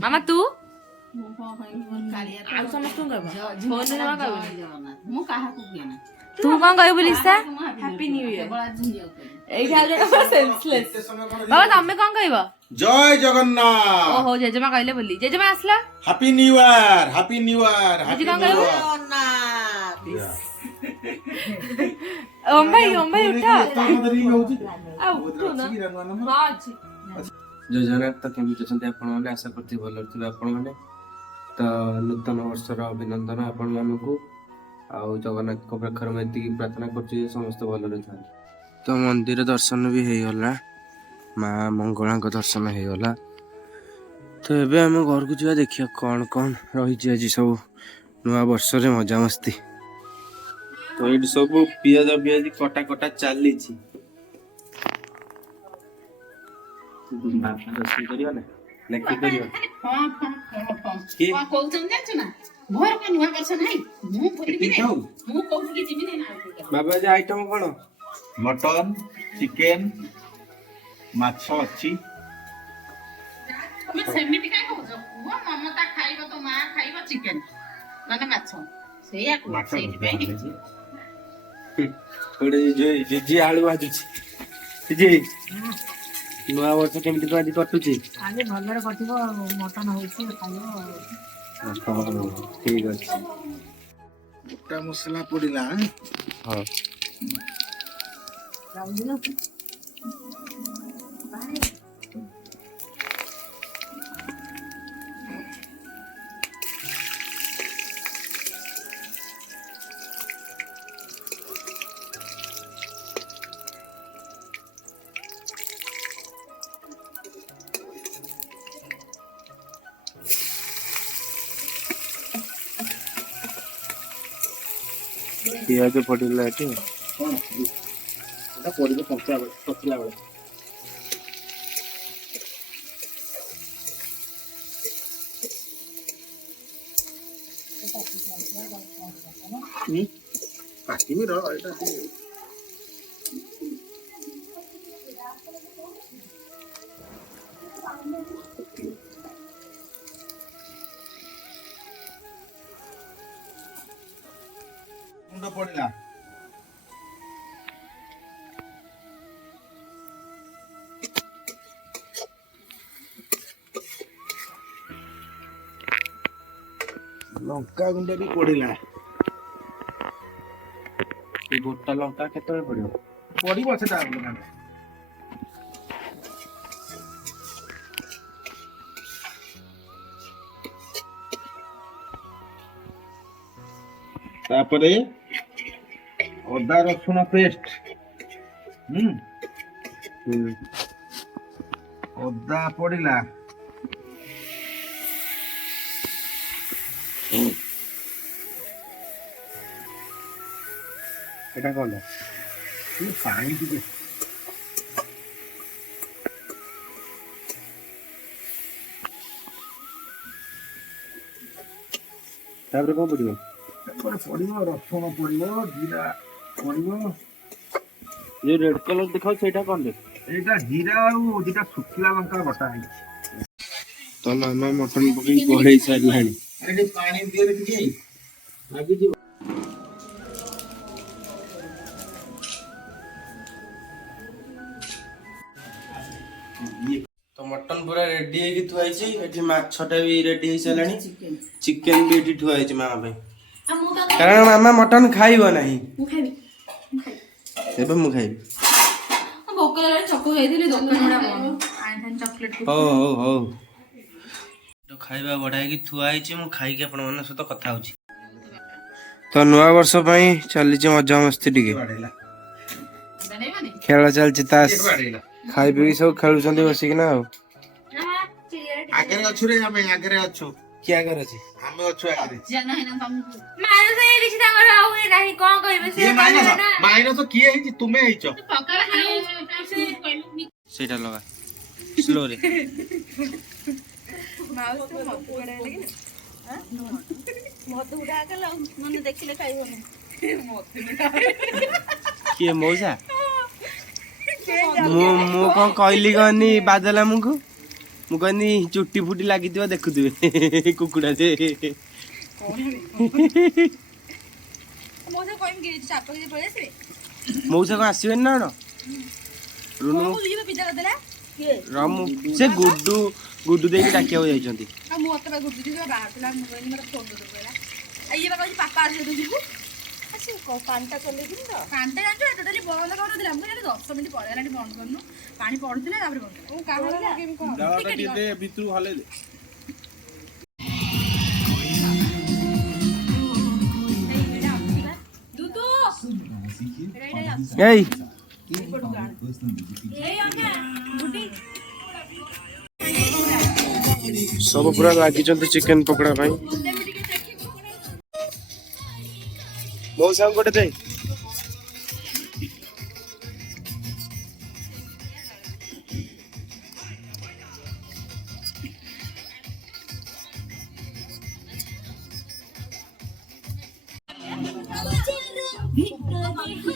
मामा तू ଆଉ ସମସ୍ତଙ୍କୁ କହିବ ଜୟ ଜଗନ୍ନାଥ ମୁଁ କାହାକୁ କିଏନା ତୁ କଣ କହିବୁ ଲିସା? ହାପି ନ୍ୟୁ ଇୟର କେବଳ ଝିଅ ଏଇଠି ଆଉ ଜଣେ ସେନ୍ସଲେସ୍। ବାବା ତମେ କଣ କହିବ? ଜୟ ଜଗନ୍ନାଥ। ଓହୋ ଜେଜେମା କହିଲେ ବୋଲି। ଜେଜେମା ଆସିଲା। Happy new year, happy new year, happy କଣ ନ୍ୟୁ କହିବ? ଇୟର। ଅମ୍ବାଇ ଅମ୍ବାଇ ଉଠା। ଆଉ ଉଠୁନ। ହଁ ଅଛି। ଜୟ ଜଗନ୍ନାଥ। ତ କେମିତି ଅଛନ୍ତି ଆପଣମାନେ? ଆଶା କରୁଛି ଭଲରେ ଥିବେ ଆପଣମାନେ। ତ ନୂତନ ବର୍ଷର ଅଭିନନ୍ଦନ ଆପଣମାନଙ୍କୁ। ଆଉ ଜଗନ୍ନାଥଙ୍କ ପାଖରେ ମୁଁ ଏତିକି ପ୍ରାର୍ଥନା କରୁଛି ଯେ ସମସ୍ତେ ଭଲରେ ଥାନ୍ତି। ତ ମନ୍ଦିର ଦର୍ଶନ ବି ହେଇଗଲା, ମା ମଙ୍ଗଳାଙ୍କ ଦର୍ଶନ ହେଇଗଲା। ତ ଏବେ ଆମେ ଘରକୁ ଯିବା, ଦେଖିବା କ'ଣ କ'ଣ ରହିଛି ଆଜି ସବୁ ନୂଆ ବର୍ଷରେ ମଜାମସ୍ତି। ତ ଏଇଠି ସବୁ ପିଆଜ କଟା ଚାଲିଛି। ବାପା ରୋଷେଇ କରିବ ନା କି କରିବ? କଣ କହୁଛନ୍ତି ଜାଣିଛୁ ନା ମୋର କଣ ନୂଆ ବର୍ଷ ନାହିଁ ମୁଁ ଭୁଲିବି ମୁଁ କୋଉଠିକି ଯିବି ନା ବାବା ଆଜି ଆଇଟମ କ'ଣ? ମଟନ, ଚିକେନ, ମାଛ ଅଛି। ତମେ ସେମିତି କାଇଁ କହୁଛ ପୁଅ ମମତା ଖାଇବ ତ ମା ଖାଇବ ଚିକେନ ମାନେ ମାଛ ସେଇଆ କୁହ ସେଇଥିପାଇଁ ହେଇଛି ଗୋଟେ ଜିଜି ଆଳୁ ଭାଜୁଛି। ଜିଜି ନୂଆ ବର୍ଷ କେମିତି କଣ ଆଜି କଟୁଛି? ଆଜି ଭଲରେ କଟିବ ଆଉ ମଟନ ହଉଛି ଖାଇବ ଠିକ ଅଛି। ଗୋଟା ମସଲା ପଡିଲା। ହଁ ପିଆଜ ପଡିଲା ଏଠି। କଣ ଏଟା ପଡିବ କଞ୍ଚା ବେଳେ, ପଚିଲା ବେଳେ। କାଟିବି ର ଏଇଟା ମୁଣ୍ଡ ପଡିଲା। ଲଙ୍କା ଗୁଣ୍ଡ ବି ପଡିଲା। ଗୋଟା ଲଙ୍କା କେତେବେଳେ ପଡିବ? ପଡିବ ସେଟା। ତାପରେ ଅଦା ରସୁଣ ପେଷ୍ଟ। ଅଦା ପଡିଲା। ଏଟା କ'ଣ? ପାଣି ଟିକେ ତାପରେ କ'ଣ ପଡିବ? ତାପରେ ପଡିବ ରସୁଣ ପଡିବ, ଜିରା ପଡିବ। ଯୋଉ ରେଡ୍ କଲର ଦେଖାଉ ସେଇଟା କ'ଣ? ଏଇଟା ଜିରା ଆଉ ଦିଟା ଶୁଖିଲା ଲଙ୍କା ବଟା ହେଇଛି। ତ ମାମା ମଟନ ପକେଇ ଘୋଡେଇ ସାରିଲାଣି। ଏଠି ପାଣି ଦିଅରେ ଟିକେ ଲାଗିଯିବ। ତ ମଟନ ପୁରା ରେଡି ହେଇକି ଥୁଆ ହେଇଛି। ଏଠି ମାଛଟା ବି ରେଡି ହେଇସାରିଲାଣି। ଚିକେନ ବି ଏଠି ଥୁଆ ହେଇଛି ମାମା ପାଇଁ, କାରଣ ମାମା ମଟନ ଖାଇବ ନାହିଁ। ଏବେ ମୁଁ ଖାଇବି। ଭୋକ ଲାଗିଲା ଛକ ଯାଇଥିଲି ଦୋକାନ ଗୁଡା ଆଣିଥାନ୍ତି ଚକଲେଟ। ହଉ ହଉ ହଉ। ତ ଖାଇବା ବଢା ହେଇକି ଥୁଆ ହେଇଛି, ମୁଁ ଖାଇକି ଆପଣମାନଙ୍କ ସହିତ କଥା ହଉଛି। ତ ନୂଆ ବର୍ଷ ପାଇଁ ଚାଲିଛି ମଜାମସ୍ତି ଟିକେ, ଖେଳ ଚାଲିଛି ତାସ୍। ଖାଇ ପିଇକି ସବୁ ଖେଳୁଛନ୍ତି ବସିକିନା ଆଉ। ଆଗରେ ଅଛୁ ରେ, ଆମେ ଆଗରେ ଅଛୁ। କିଏ ଆଗରେ ଅଛି? ଆମେ ଅଛୁ ଆଗରେ। ମାଇନସ କିଏ ହେଇଛି? ତୁମେ ହେଇଛ। ସେଇଟା ଲଗା ସ୍ଲୋରେ। କିଏ ମଉସା? ମୁଁ କ'ଣ କହିଲି କହନି ବାଦଲ ଆମକୁ? ମୁଁ କହିନି ଚୁଟି ଫୁଟି ଲାଗିଥିବ ଦେଖୁଥିବେ କୁକୁଡ଼ା ଯେ ମଉସା କଣ ଆସିବେନି ନା କଣ? ସେ ଗୁଡୁ ଦେଇକି ଡାକିବାକୁ ଯାଇଛନ୍ତି। ପାଣିଟା ଚଲେଇଥିଲି ତ ପାଣିଟା ଜାଣିଛୁ ଟୋଟାଲି ବନ୍ଦ କରୁଥିଲା। ମୁଁ କହିଲି 10 ମିନିଟ୍ ପରେ ହେଲାଣି ବନ୍ଦ କରୁନୁ। ପାଣି ପଡୁଥିଲା ତାପରେ ବନ୍ଦ କଲୁ। ଭିତରୁ ହଲେଇ ଦେ। ଏଇ ସବୁ ପୁରା ଲାଗିଛନ୍ତି ଚିକେନ ପକୋଡା ପାଇଁ। ମଉସାଙ୍କୁ ଗୋଟେ ଦେ।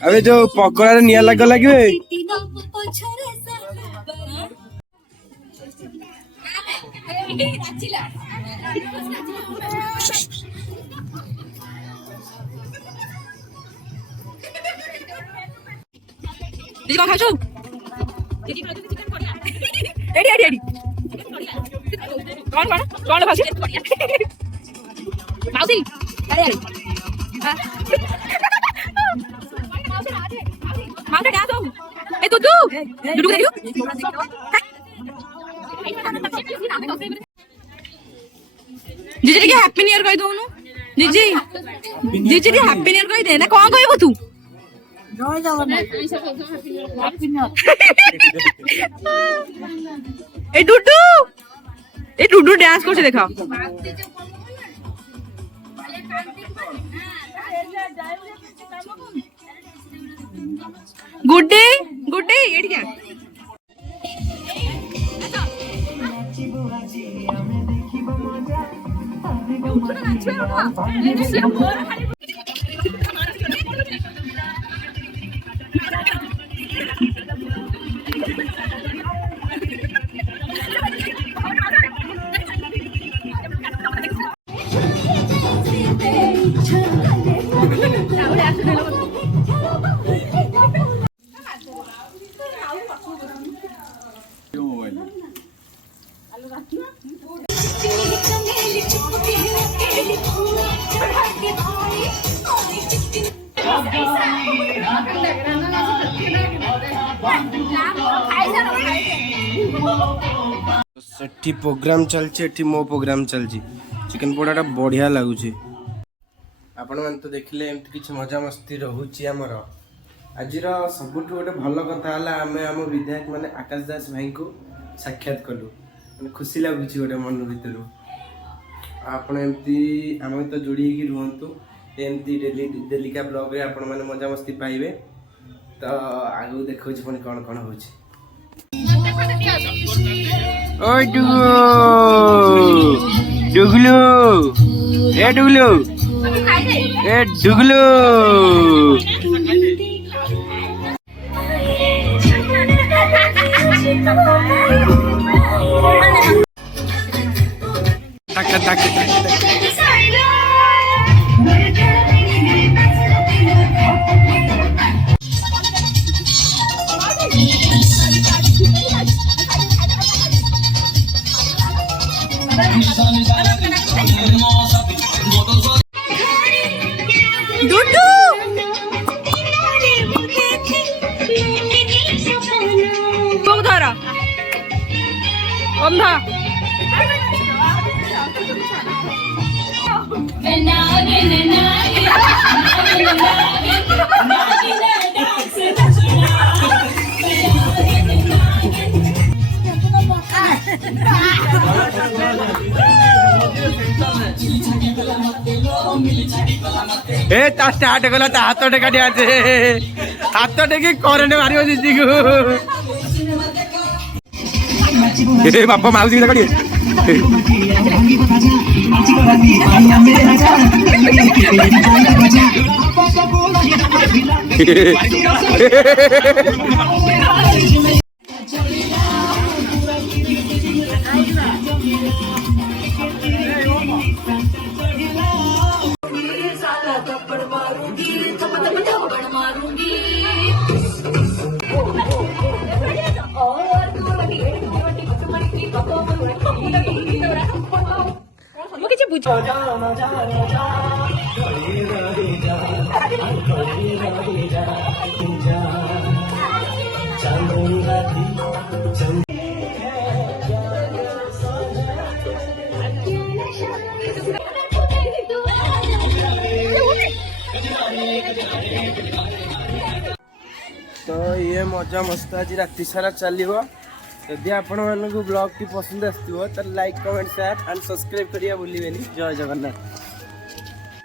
अबे जो पकोड़ा निया लगे जीजी के हैप्पी न्यू ईयर कहि दउनु जीजी जीजी के हैप्पी न्यू ईयर कहि दे ना कोन कहबो तू जय जगन्नाथ हैप्पी न्यू ए डुडू डांस करछे देखा गुड डे एडी क्या सेठी प्रोग्राम चलछि एठी मो प्रोग्राम चलछि चिकन पकोड़ा बढ़िया लगुछि आपण मन तो देखिले एमती किछ मजा मस्ती रहउछि हमर आजिर सबुठ गोटे भल कथा हला आमे हम विधायक माने आकाश दास भाई को साक्षात कलु माने खुशी लगुछि गोटे मन भितरु आपण एमती हम तो जोड़ी की रहंतु एमती डेली का ब्लॉग रे आपण माने मजा मस्ती पाइबे तो आगु देखौ छी पनि कोन कोन होछि ओय डुगलू ए डुगलू ए डुगलू तक तक ए ता स्टार्ट गला ता हाथ टेका दिया हाथ टेकी करंट मारियो जीजी को ए बापा माउसी देखा तो ये मजा मस्त आज राति सारा चलो। यदि आपण मानक ब्लॉग टी पसंद आसो तो like comment share and subscribe करिया भूलिबेनी। जय जगन्नाथ।